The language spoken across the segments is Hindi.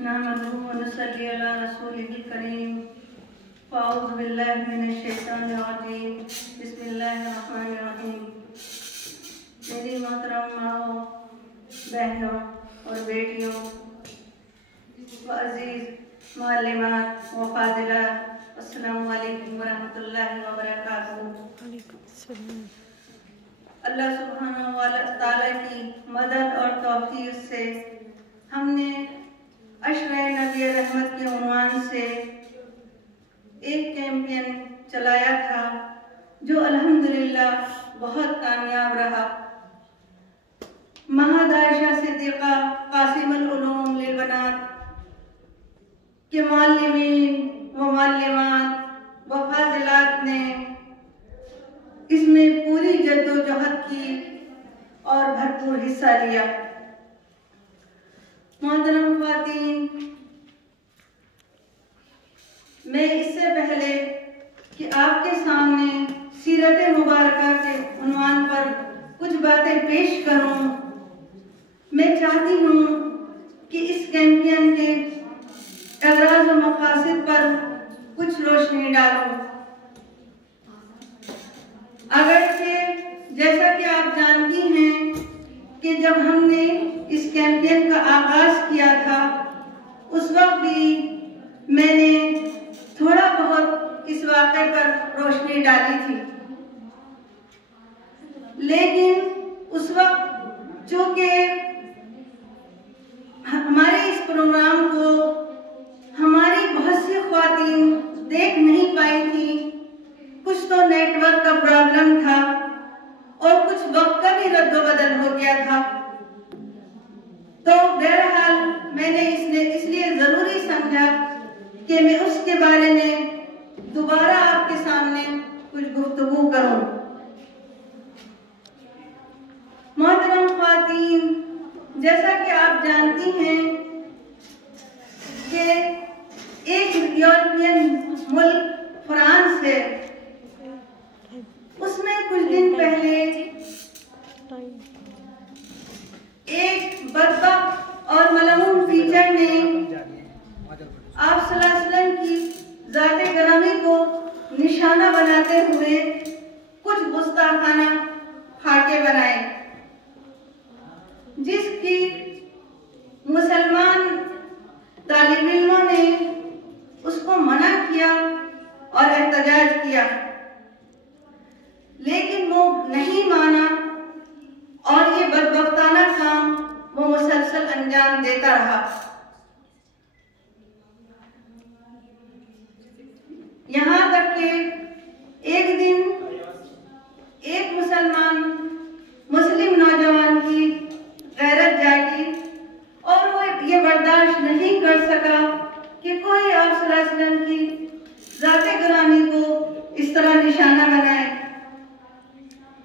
नहमदुहु व नसल्ली अला रसूलिहिल करीम। अऊज़ु बिल्लाहि मिनश शैतानिर रजीम। बिस्मिल्लाहिर रहमानिर रहीम। मेरी मोहतरम माओ, बहनों और बेटियों व अजीज मुअल्लिमात व फाज़िलात, अस्सलामु अलैकुम व रहमतुल्लाहि व बरकातुहू। अल्लाह सुब्हानहू व तआला की मदद और तौफीक से हमने अशरे नबी रहमत के उन्वान से एक कैंपेन चलाया था जो अल्हम्दुलिल्लाह बहुत कामयाब रहा। महद आयशा सिद्दीक़ा क़ासिमुल उलूम लिल बनात के मुअल्लिमीन व मुअल्लिमात व फाज़िलात ने इसमें पूरी जद्दोजहद की और भरपूर हिस्सा लिया। मोहतरम ख़वातीन, मैं इससे पहले कि आपके सामने सीरत मुबारका के उन्वान पर कुछ बातें पेश करूं, मैं चाहती हूं कि इस कैंपेन के अगराज़ व मक़ासिद पर कुछ रोशनी डालूं। अगरचे जैसा कि आप जानती हैं कि जब हमने इस कैंपेन का आगाज़ किया था उस वक्त भी मैंने थोड़ा बहुत इस वाक़े पर रोशनी डाली थी, लेकिन उस वक्त चूँकि हमारे इस प्रोग्राम को हमारी बहुत सी ख़वातीन देख नहीं पाई थी, कुछ तो नेटवर्क का प्रॉब्लम था और कुछ वक्त का भी रद्द-बदल हो गया था। तो बहरहाल मैंने इसलिए ज़रूरी समझा कि मैं उसके बारे में दोबारा आपके सामने कुछ गुफ्तगू करूं। मोहतरम ख़वातीन, जैसा कि आप जानती हैं कि एक यूरोपियन मुल्क फ्रांस है, उसमें कुछ दिन पहले एक बदबख्त और मलऊन टीचर ने आप सल्लल्लाहु अलैहि वसल्लम की ज़ाते गिरामी को निशाना बनाते हुए कुछ गुस्ताखाना खाके बनाए, जिसकी मुसलमान तालिब इल्मों ने उसको मना किया और एहतजाज किया, लेकिन वो नहीं माना और ये बदबख्ताना काम वो मुसलसल अंजाम देता रहा। यहाँ तक कि एक दिन एक मुस्लिम नौजवान की गैरत जागी और वो ये बर्दाश्त नहीं कर सका कि कोई आप सल्लल्लाहु अलैहि वसल्लम की ज़ाते गिरामी को इस तरह निशाना बनाए,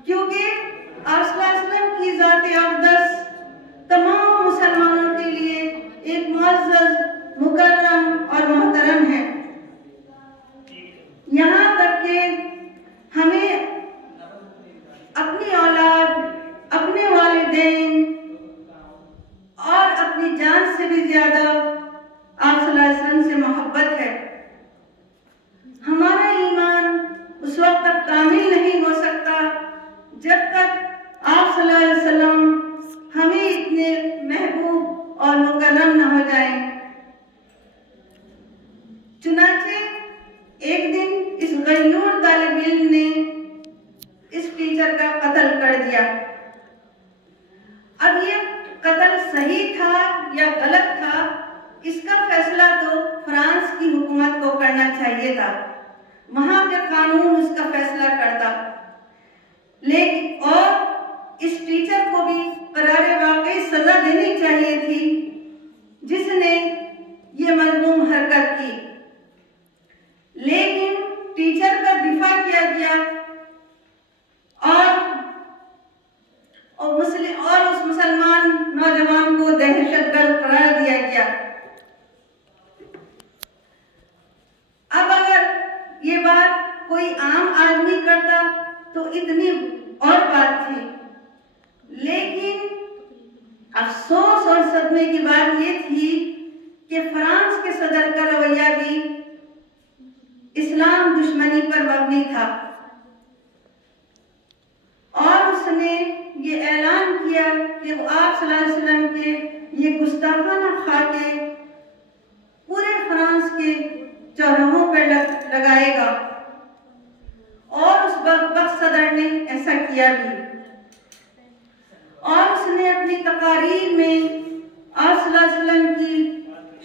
क्योंकि आप सल्लल्लाहु अलैहि वसल्लम की ज़ाते अक़दस तमाम मुसलमानों के लिए एक मुअज़्ज़ज़, मुकर्रम और मोहतरम है। यहाँ तक कि हमें अपनी औलाद, अपने वालिदैन और अपनी जान से भी ज़्यादा आप सल्लल्लाहु अलैहि वसल्लम से मोहब्बत है। हमारा ईमान उस वक्त तक कामिल नहीं हो सकता जब तक आप सल्लल्लाहु अलैहि वसल्लम हमें इतने महबूब और मुकर्रम न हो जाएं। चुनाचे एक दिन इस गयूर तालिब इल्म ने इस टीचर का कत्ल कर दिया। अब ये कत्ल सही था या गलत था, इसका फैसला तो फ्रांस की हुकूमत को करना चाहिए था, वहां के कानून उसका फैसला करता, लेकिन और इस टीचर को भी करारे वाकई सजा देनी चाहिए थी जिसने ये मज़मूम हरकत की, लेकिन टीचर का दिफा किया गया और उस मुसलमान नौजवान को दहशतगर्द करार दिया गया। अब अगर ये बात कोई आम आदमी करता तो इतनी और बात थी, लेकिन अफसोस और सदमे की बात ये थी कि फ्रांस के सदर का रवैया भी इस्लाम दुश्मनी पर मबनी था और उसने ये ऐलान किया कि वो आप सल्लल्लाहु अलैहि वसल्लम के ये गुस्ताखाना खाके पूरे फ्रांस के चौराहों पर लगाएगा और उस वक्त सदर ने ऐसा किया भी और उसने अपनी तकारीर में आप सल्लल्लाहु अलैहि वसल्लम की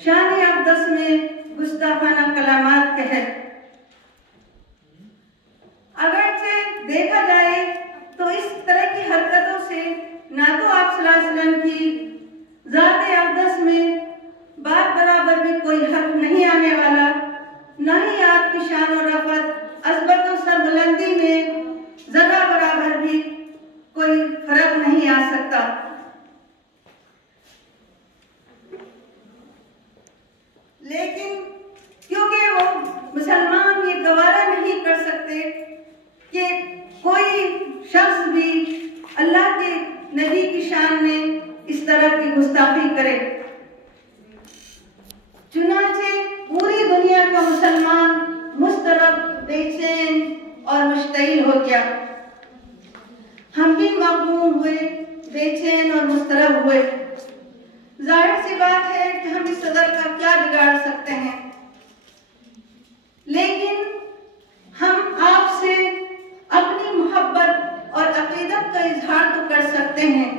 शान अक़दस में गुस्ताखाना कलामात कहे। अगरचे देखा जाए तो इस तरह की हरकतों से ना तो आप सल्लल्लाहु अलैहि वसल्लम की ज़ात अक़दस में बात बराबर भी कोई हक नहीं आने वाला, न ही आपकी शान और रफ़त अज़मत और सरबुलंदी में ज़रा बराबर भी कोई फर्क नहीं आ सकता। लेकिन क्योंकि वो मुसलमान ये गवारा नहीं कर सकते कि कोई शख्स भी अल्लाह के नबी की शान में इस तरह की गुस्ताखी करे, चुनाचे पूरी दुनिया का मुसलमान मुस्तरब, बेचैन और मुश्तइल हो गया। हम भी मगमूम हुए, बेचैन और मुस्तरब हुए। जाहिर सी बात है कि हम इस सदर का क्या बिगाड़ सकते हैं, लेकिन हम आपसे अपनी मोहब्बत और अकीदत का इजहार तो कर सकते हैं।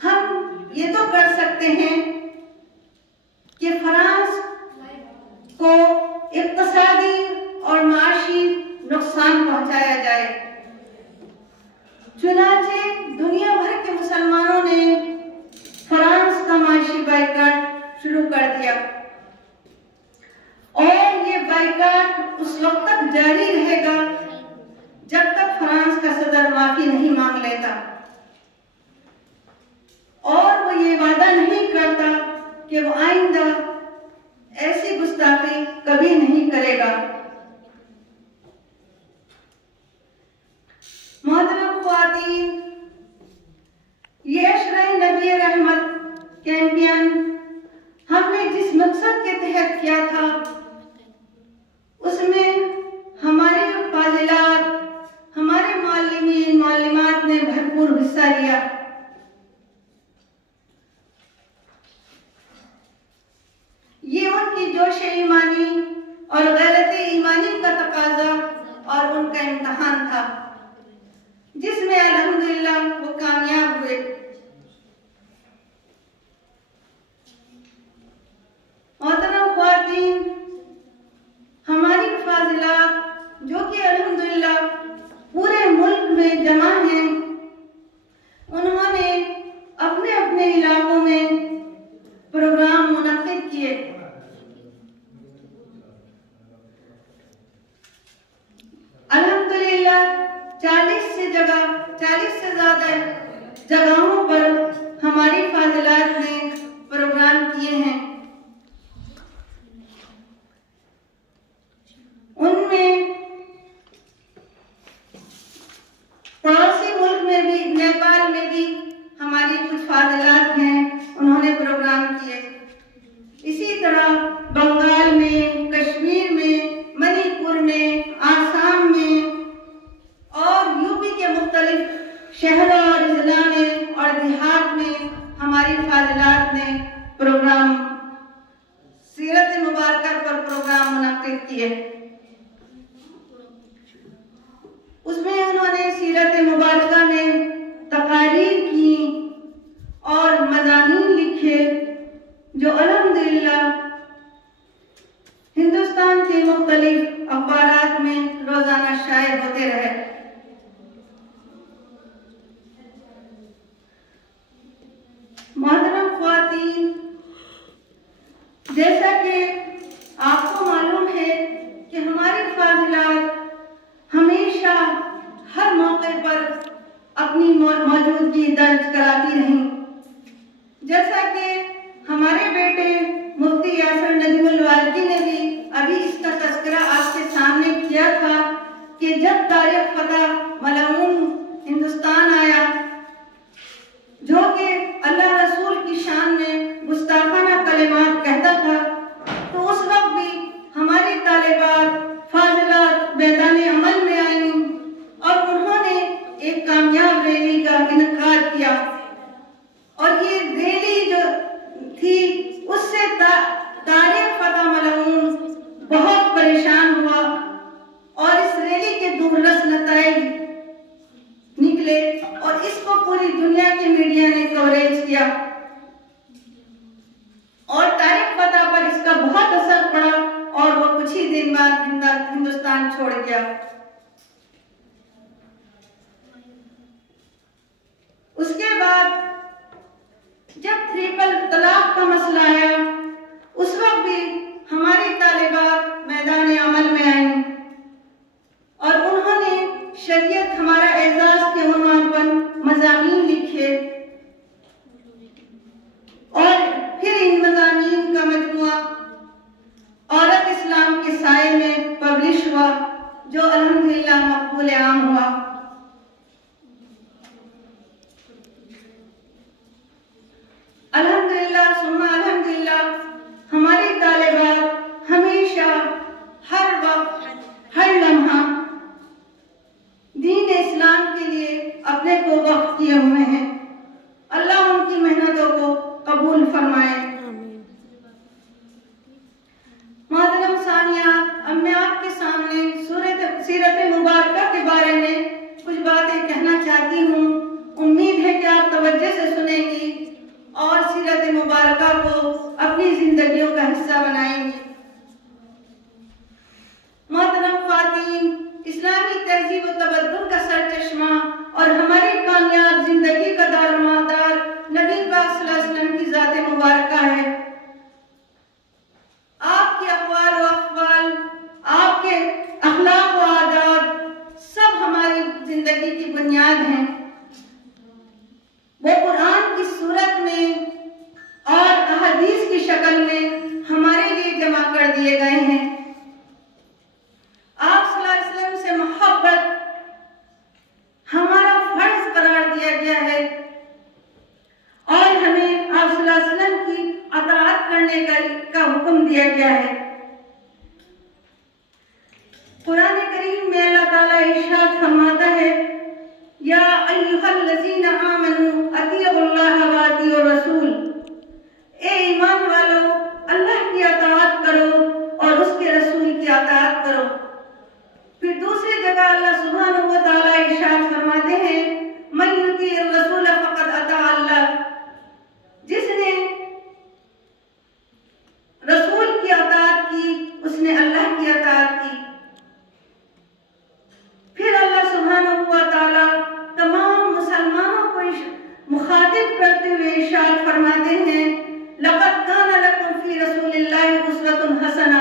हम ये तो कर सकते हैं कि फ्रांस को इक़्तिसादी और माशी नुकसान पहुंचाया जाए। चुनाचे दुनिया भर के मुसलमानों ने फ्रांस का माशी बाइकाट शुरू कर दिया और ये बाइकाट उस वक्त तक जारी रहेगा जब तक फ्रांस का सदर माफी नहीं मांग लेता और वो ये वादा नहीं करता कि वो आइंदा ऐसी गुस्ताखी कभी नहीं करेगा। मोहतरम ख्वातीन, ये अशराए नबी रहमत कैंपेन हमने जिस मकसद के तहत किया था उसमें हमारे जो फाजिलात, हमारे मालिमीन मालिमात ने भरपूर हिस्सा लिया। ये उनकी जोश ईमानी और गैरत ईमानी का तकाजा और उनका इम्तहान था जिसमें अल्हम्दुलिल्लाह वो कामयाब हुए। मोहतरम ख्वातीन, हमारी फाजिलात जो कि अल्हम्दुलिल्लाह पूरे मुल्क में जमा हैं, उन्होंने अपने अपने इलाकों में प्रोग्राम मुनक्किद किए। अल्हम्दुलिल्लाह 40 से ज़्यादा जगहों पर हमारी फाजिलात ने प्रोग्राम किए हैं। उनमें पड़ोसी मुल्क में भी, नेपाल में भी हमारी कुछ फाजिलात हैं, उन्होंने प्रोग्राम किए। इसी तरह बंगाल में, कश्मीर में, मणिपुर में, आसाम में और यूपी के मुख्तलिफ शहरों और जिला में और देहात में हमारी फाजिलात ने प्रोग्राम सीरत मुबारक पर प्रोग्राम मुनक्किद किए। उसमें उन्होंने सीरत मुबारक में तकारीर की और मज़ामीन लिखे जो अल्हम्दुलिल्लाह हिंदुस्तान के मुख्तलिफ अखबारात में रोजाना शाये होते रहे। मोहतरम ख्वातीन, जैसा कि आपको मालूम है कि हमारी फाजिलात हमेशा हर मौके पर अपनी मौजूदगी दर्ज कराती रहीं। जैसा कि हमारे बेटे मुफ्ती यासिर नजमुल वालदी ने भी अभी इसका तज़किरा आपके सामने किया था कि जब तारिक फतह मलऊन हिंदुस्तान आया, जो कि अल्लाह रसूल की शान में गुस्ताखाना कलिमात और ये रैली जो थी उससे तारिक फतेह मलऊन बहुत परेशान हुआ और इस रैली के दूरदर्श नतीजे निकले और इसको पूरी दुनिया की मीडिया ने कवरेज किया और तारिक फतेह पर इसका बहुत असर पड़ा और वो कुछ ही दिन बाद हिंदुस्तान छोड़ गया। उसके बाद जब ट्रिपल तलाक का मसला आया उस वक्त भी हमारी तालिबात मैदान अमल में आई और उन्होंने शरीयत हमारा एजाज के उन्वान पर मज़ामीन लिखे और फिर इन मज़ामीन का मजमुआ औरत इस्लाम के साये में पब्लिश हुआ जो अल्हम्दुलिल्लाह मकबूल आम हुआ। अल्हम्दुलिल्लाह सुम्मा अल्हम्दुलिल्लाह हमारी तालिबात हमेशा हर वक्त हर लम्हा दीन इस्लाम के लिए अपने को वक्फ किए हुए हैं। अल्लाह उनकी मेहनतों को कबूल फरमाए। मोहतरम सानियात, अब मैं आपके सामने सीरत मुबारका के बारे में कुछ बातें कहना चाहती हूँ। उम्मीद है कि आप तवज्जो से सुनेंगी और सीरत मुबारका को अपनी जिंदगियों का हिस्सा बनाएंगी। मोहतरम ख्वातीन, इस्लामी तहजीब व तमद्दुन का सरचश्मा और हमारी कामयाब जिंदगी का दारोमदार नबी पाक सल्लल्लाहु अलैहि वसल्लम की ज़ात मुबारका है। आपके अक़वाल व अक़वाल, आपके अखलाक व आदात सब हमारी जिंदगी की बुनियाद हैं। वो कुरान की सूरत में और अहदीस की शक्ल में हमारे लिए जमा कर दिए गए हैं। आप सल्लल्लाहु अलैहि वसल्लम से मोहब्बत हमारा फर्ज करार दिया गया है और हमें आप सल्लल्लाहु अलैहि वसल्लम की अताअत करने का हुक्म दिया गया है। कुरान करीम में अल्लाह ताला इरशाद फरमाता है, या अय्युहल्लज़ीना आमनू अतीउल्लाह व अतीउर रसूल, ए ईमान वालों अल्लाह की अताअत करो और उसके रसूल की अताअत करो। फिर दूसरी जगह अल्लाह सुब्हानहू व तआला इरशाद फरमाते हैं, मन युतीइर रसूल फक़द अता अल्लाह, जिसने रसूल की अताअत की उसने अल्लाह की अताअत की। फिर अल्लाह सुब्हानहू व तआला तमाम मुसलमानों को मुखातिब करते हुए इरशाद फरमाते हैं, लक़द काना लकुम फ़ी रसूलिल्लाहि उस्वतुन हसना,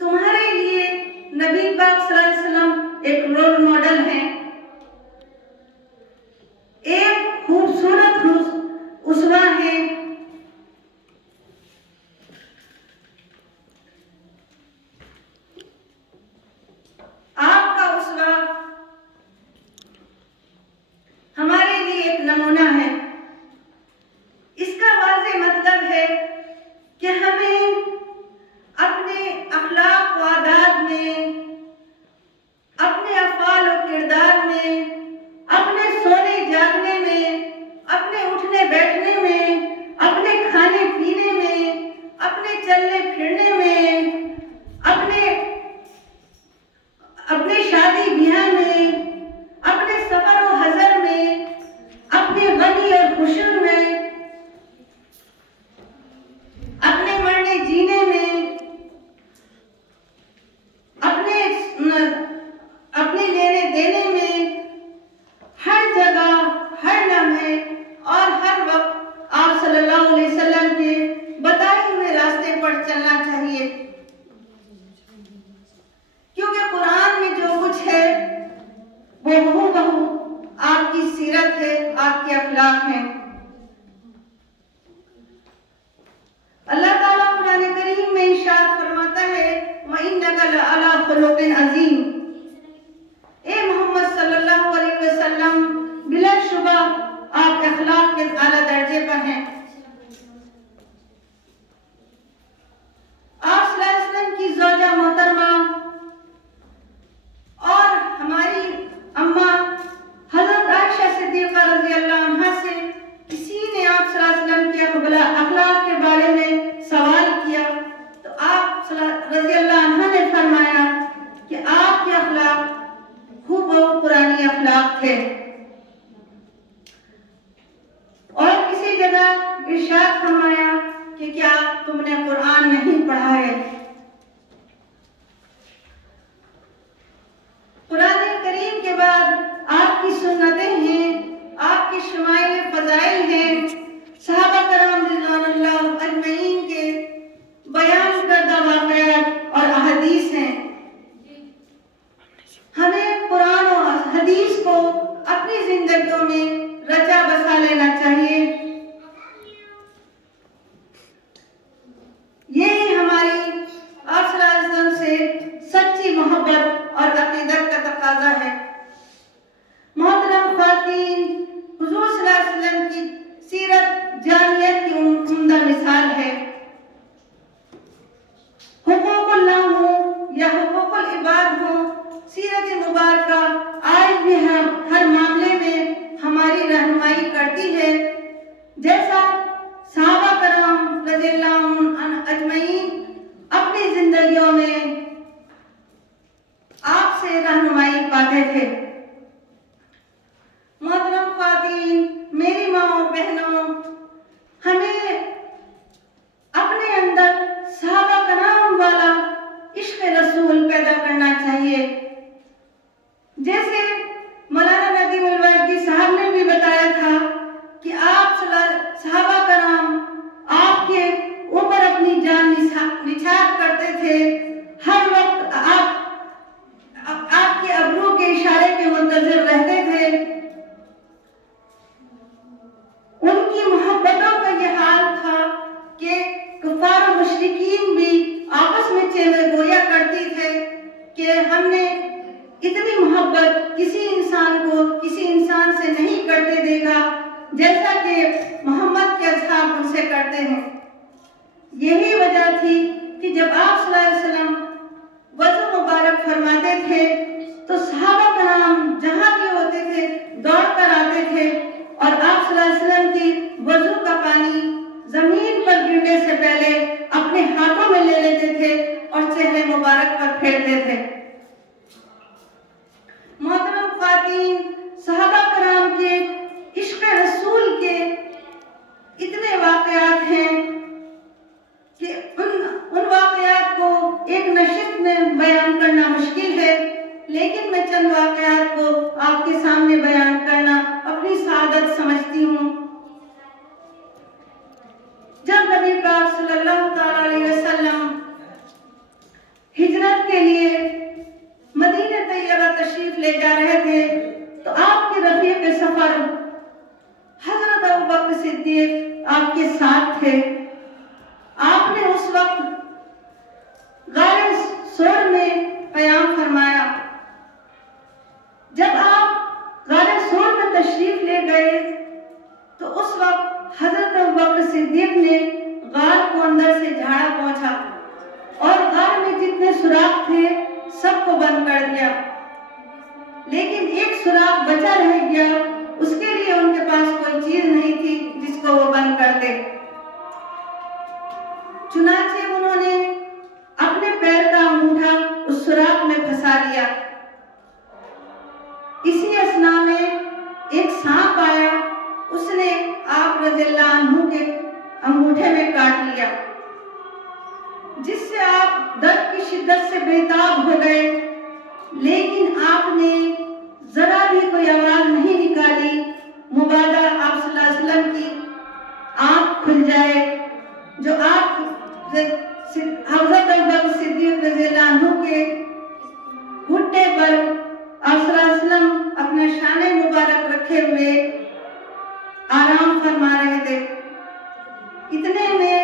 तुम्हारे लिए नबी पाक सल्लल्लाहु अलैहि वसल्लम एक रोल मॉडल हैं, एक खूबसूरत उसवा है। आपका उसवा हमारे लिए एक नमूना है। इसका वाज़ेह मतलब है कि हमें अपने अखलाक व आदात में, अपने अफ़आल और किरदार में, अपने सोने जागने में, अपने उठने बैठने में, अपने खाने पीने में, अपने चलने फिरने में, अपने शादी ब्याह में, अपने सफर और हजर में, अपने गनी और खुशूर में, अपने मरने जीने में, अपने लेने देने में, हर जगह, हर लम्हे और हर वक्त आप सल्लल्लाहु अलैहि वसल्लम के बताए हुए रास्ते पर चलना चाहिए, क्योंकि कुरान में जो कुछ है वो हूबहू आपकी सीरत है, आपके अखलाक हैं। अल्लाह ताला कुरान करीम में इरशाद फरमाता है, व इन्नका लअला खुलुक़िन अज़ीम, ए मोहम्मद सल्लल्लाहु अलैहि वसल्लम बिलाशुबा आप अखलाक के आला दर्जे पर हैं। आप सल्लल्लाहु अलैहि वसल्लम की ज़ौजा मोहतरमा और हमारी अम्मा हज़रत आयशा सिद्दीक़ा रज़ियल्लाहु अन्हा से जगह इरशाद फरमाया कि क्या तुमने कुरान नहीं पढ़ा है। कुरान करीम के बाद आपकी सुन्नतें हैं, आपकी शमाइल फज़ाइल हैं, सहाबा कराम रिज़वानुल्लाह अजमईन के बयान करदा वाक़यात और अहदीस हैं। हमें कुरान और हदीस को अपनी जिंदगियों में रचा बसा लेना चाहिए। यही हमारी आप सल्लल्लाहु अलैहि वसल्लम से सच्ची मोहब्बत और अकीदत का तकाजा है। मोहतरम ख्वातीन, हुजूर सल्लल्लाहु अलैहि वसल्लम की सीरत जानियत की उम्दा मिसाल है। हुकूकुल्लाह हो या हुकूकुल इबाद हो, सीरत मुबारका आज भी हर मामले में हमारी रहनुमाई करती है। जैसा सहाबा कराम रज़ियल्लाहु अन्हुम अजमईन अपनी जिंदगियों में आपसे रहनुमाई पाते थे। मोहतरम ख्वातीन, मेरी माओ बहनों, हमें अपने अंदर सहाबा कराम वाला इश्क़ रसूल पैदा करना चाहिए। जैसे मौलाना नदीमुल वाइदी साहब ने भी बताया था कि आप सहाबा कराम आपके ऊपर अपनी जान निछावर करते थे। हर वक्त आपके अब्रू के इशारे के मुंतज़िर रहते थे। उनकी मोहब्बतों का ये हाल था कि कुफ़ार और मुशरिकीन भी आपस में चेहरे गोया करती थे कि हमने इतनी मोहब्बत किसी इंसान से नहीं करते देखा जैसा कि मोहम्मद के असहाब उनसे करते हैं। यही वजह थी कि जब आप सल्लल्लाहु अलैहि वसल्लम वज़ू मुबारक फरमाते थे तो सहाबा कराम जहां भी होते थे दौड़ कर आते थे और आप सल्लल्लाहु अलैहि वसल्लम की वज़ू का पानी जमीन पर गिरने से पहले अपने हाथों में ले लेते थे और चेहरे मुबारक पर फेरते थे। मोहतरम ख्वातीन, सहाबा कराम के इश्क़ रसूल के इतने वाक़यात हैं कि उन वाक़यात को एक नशिस्त में बयान करना मुश्किल है, लेकिन मैं चंद वाक़यात को आपके सामने बयान करना अपनी सादत समझती हूँ। जब नबी पाक सल्लल्लाहु अलैहि वसल्लम हिजरत के लिए मदीना तैयबा तशरीफ ले जा रहे थे तो आपके रफीक सफर हजरत अबू बकर सिद्दीक आपके साथ थे। आपने उस वक्त गारे सोर में क़याम फरमाया। जब आप गारे सोर में तशरीफ ले गए तो उस वक्त हजरत अबू बकर सिद्दीक ने गार को अंदर से झाड़ा पोंछा और गार में जितने सुराख थे सबको बंद कर दिया, लेकिन एक सुराख बचा रह गया। उसके लिए उनके पास कोई चीज नहीं थी जिसको वो बंद करते। चुनाचे उन्होंने अपने पैर का अंगूठा उस सुराख में फंसा लिया। इसी असना में एक सांप आया, उसने आप रज़ियल्लाहु अन्हु के अंगूठे में काट लिया, जिससे आप दर्द की शिद्दत से बेताब हो गए। लेकिन आपने जरा भी कोई आवाज नहीं निकाली। मुबादा आप सल्लल्लाहु अलैहि वसल्लम की आंख खुल जाए, जो आप हज़रत अबू बकर सिद्दीक रज़ियल्लाहु अन्हु के घुटने पर आप सल्लल्लाहु अलैहि वसल्लम अपना शाने मुबारक रखे हुए आराम फरमा रहे थे। इतने में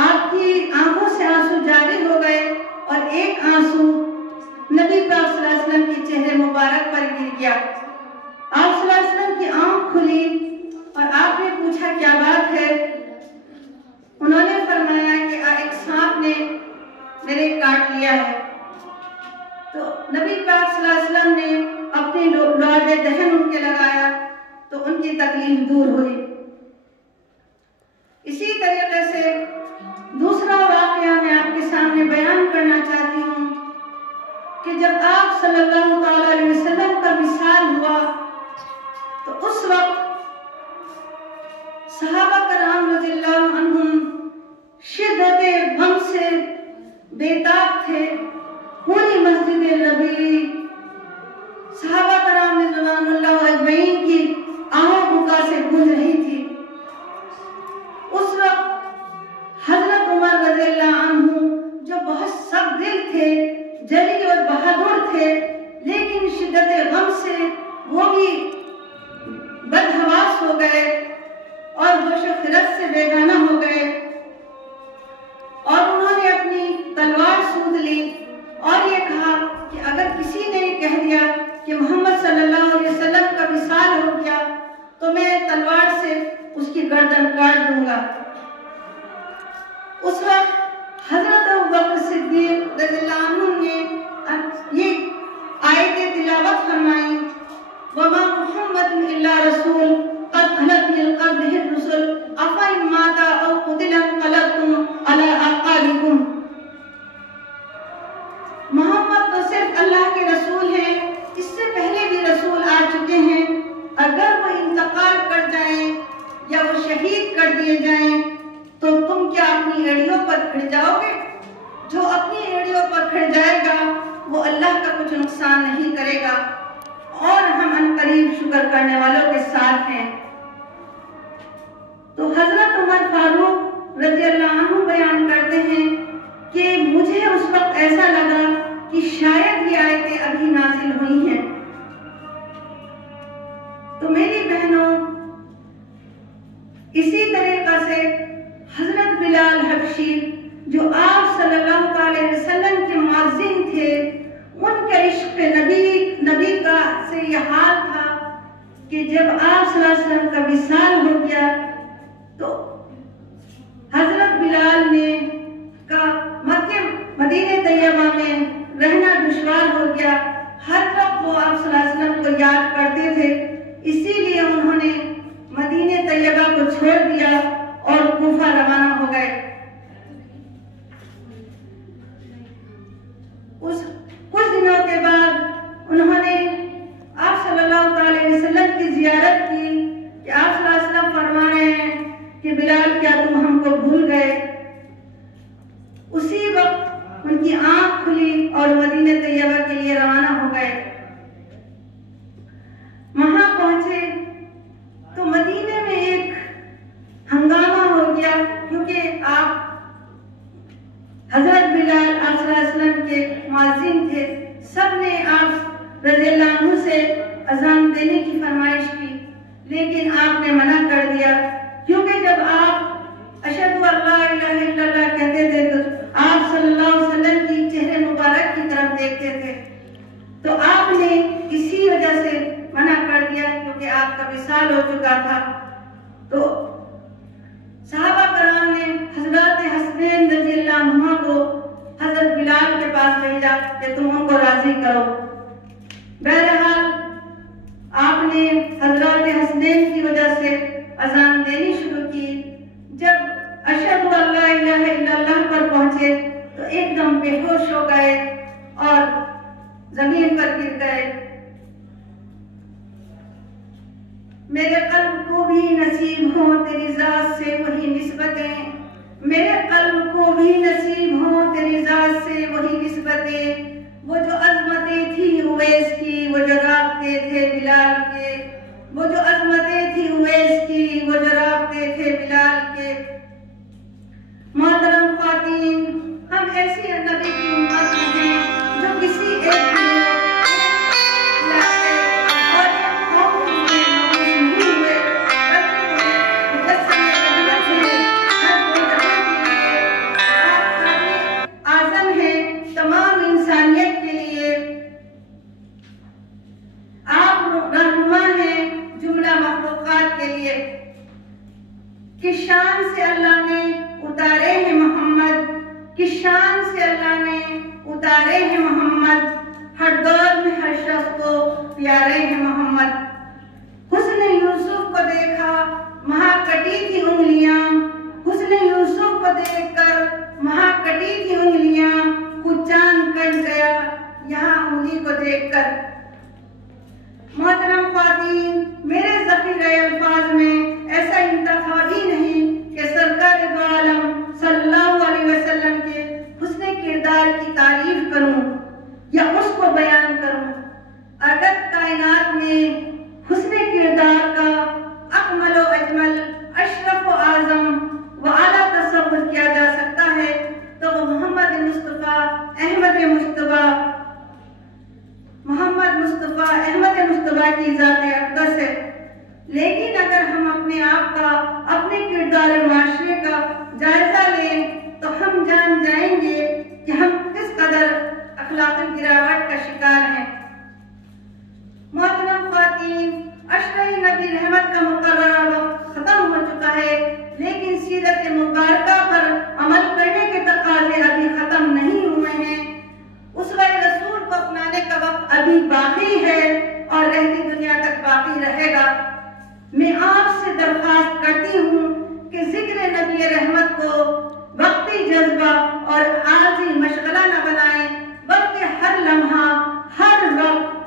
आपकी आंखों से आंसू जारी हो गए और एक आंसू नबी पाक सल्लल्लाहु अलैहि वसल्लम के चेहरे मुबारक पर गिर गया। आप सल्लल्लाहु अलैहि वसल्लम की आंख खुली और आपने पूछा क्या बात है। उन्होंने फरमाया कि एक सांप ने मेरे काट लिया है। तो नबी पाक सल्लल्लाहु अलैहि वसल्लम ने अपने लौजे दहन उनके लगाया तो उनकी तकलीफ दूर हुई। इसी तरीके से दूसरा वाक़या मैं आपके सामने बयान करना चाहती हूँ कि जब आप सल्लल्लाहु अलैहि वसल्लम का विसाल हुआ तो उस वक्त सहाबा फिरत से बेगाना हो गए और उन्होंने अपनी तलवार सूंध ली और ये कहा कि अगर किसी ने कह दिया कि मोहम्मद सल्लल्लाहु अलैहि वसल्लम का विसाल हो गया तो मैं तलवार से उसकी गर्दन काट दूंगा। उस वक्त हजरत अबू बकर सिद्दीक रज़ियल्लाहु अन्हु ने ये आयत तिलावत फरमाई, वमा मुहम्मदुन इल्ला रसूल क़द खलत मिन क़ब्लिहि रुसूल अफ़ा इन माता औ क़ुतिला इंक़लबतुम अला अक़ाबिकुम। मोहम्मद तो सिर्फ अल्लाह के रसूल हैं, इससे पहले भी रसूल आ चुके हैं। अगर वो इंतकाल कर जाएं या वो शहीद कर दिए जाएं तो तुम क्या अपनी एड़ियों पर खिड़ जाओगे? जो अपनी एड़ियों पर खिड़ जाएगा वो अल्लाह का कुछ नुकसान नहीं करेगा और हम अनकरीब शुक्र करने वालों के साथ हैं। तो हजरत उमर फारूक रज़ियल्लाहु अन्हु बयान करते हैं कि मुझे उस वक्त ऐसा लगा कि शायद ये आयतें अभी नाजिल हुई हैं। तो मेरी बहनों, इसी तरीका से हजरत बिलाल हबशी जो आप सल्लल्लाहु अलैहि वसल्लम के मुअज्जिन थे, उनके इश्क पे नबी का से यह हाल था कि जब आप सल्लल्लाहु अलैहि वसल्लम का विसाल हो गया तो हजरत बिलाल ने का मक्के मदीने तैयबा में रहना दुश्वार हो गया। हर वक्त वो आप सल्लल्लाहु अलैहि वसल्लम को याद करते थे, इसीलिए उन्होंने मदीने तैयबा को छोड़ दिया और कूफा रवाना हो गए। उस कुछ दिनों के बाद उन्होंने आप सल्लल्लाहु अलैहि वसल्लम की जियारत की कि आप सल्लल्लाहु अलैहि वसल्लम फरमा रहे हैं कि बिलाल क्या तुम हमको भूल गए? उसी वक्त उनकी आंख खुली और मदीने तैयबा के लिए रवाना हो गए। वहां पहुंचे तो मदीने में एक हंगामा हो गया, क्योंकि आप हजरत बिलाल आप सल्लल्लाहु अलैहि वसल्लम के मुअज्जिन थे। सब ने आप रज़ियल्लाहु अन्हु से अजान देने की फरमाइश की, लेकिन आपने मना कर दिया, क्योंकि जब आप अशहदु अल्ला इलाहा इल्लल्लाह कहते थे तो आप सल्लल्लाहु अलैहि वसल्लम की चेहरे मुबारक की तरफ देखते थे। तो आपने इसी वजह से मना कर दिया, क्योंकि आपका विसाल हो चुका था। तो सहाबा कराम ने हजरत हसनैन रज़ियल्लाहु अन्हु को हजरत बिलाल के पास भेजा कि तुम उनको राजी करो। बहरहाल आपने हजरत हसनैन की वजह से अजान देनी शुरू की। जब अशहदु अल्ला इलाहा इल्लल्लाह पर पहुंचे तो एकदम बेहोश हो गए और जमीन पर गिर गए। मेरे कल्ब को भी नसीब हो तेरी जात से वही निस्बतें, मेरे कल्ब को भी नसीब हो तेरी जात से वही निस्बतें। वो जो अजमतें थी उवैस की, वो जो राबते थे बिलाल के, वो जो अजमतें थी उवैस की, वो जो राबते थे बिलाल के। मोहतरम ख्वातीन, हम ऐसी नबी की उम्मत हैं जो किसी एक किस शान से अल्लाह ने उतारे हैं मोहम्मद, किस शान से अल्लाह ने उतारे हैं मोहम्मद। हर दौर में हर शख्स को प्यारे हैं मोहम्मद। हुस्न यूसुफ को देखा वहां कटी थी उंगलियां, हुस्न यूसुफ को देखकर वहां कटी थी उंगलियां। कुछ चांद कट गया यहाँ उंगली को देखकर। मोहतरम ख्वातीन, मेरे ज़ख़ीरे अल्फाज में ऐसा इंतखाबी नहीं कि सरकार दो आलम सल्लल्लाहु अलैहि वसल्लम के हुस्न किरदार की तारीफ करूं या उसको बयान करूं। अगर कायनात में हुस्न किरदार का अकमल व अजमल, अशरफ व आज़म व आला तसव्वुर किया जा सकता है तो वो मोहम्मद मुस्तफ़ा अहमद मुस्तफ़ा की ज़ात अक़दस है। लेकिन अगर हम अपने आप का, अपने किरदार बाकी रहेगा। मैं आपसे दरख्वास्त करती हूँ कि जिक्र नबी रहमत को वक्ती जज्बा और आरजी मशगला न बनाएं, बल्कि हर लम्हा, हर वक्त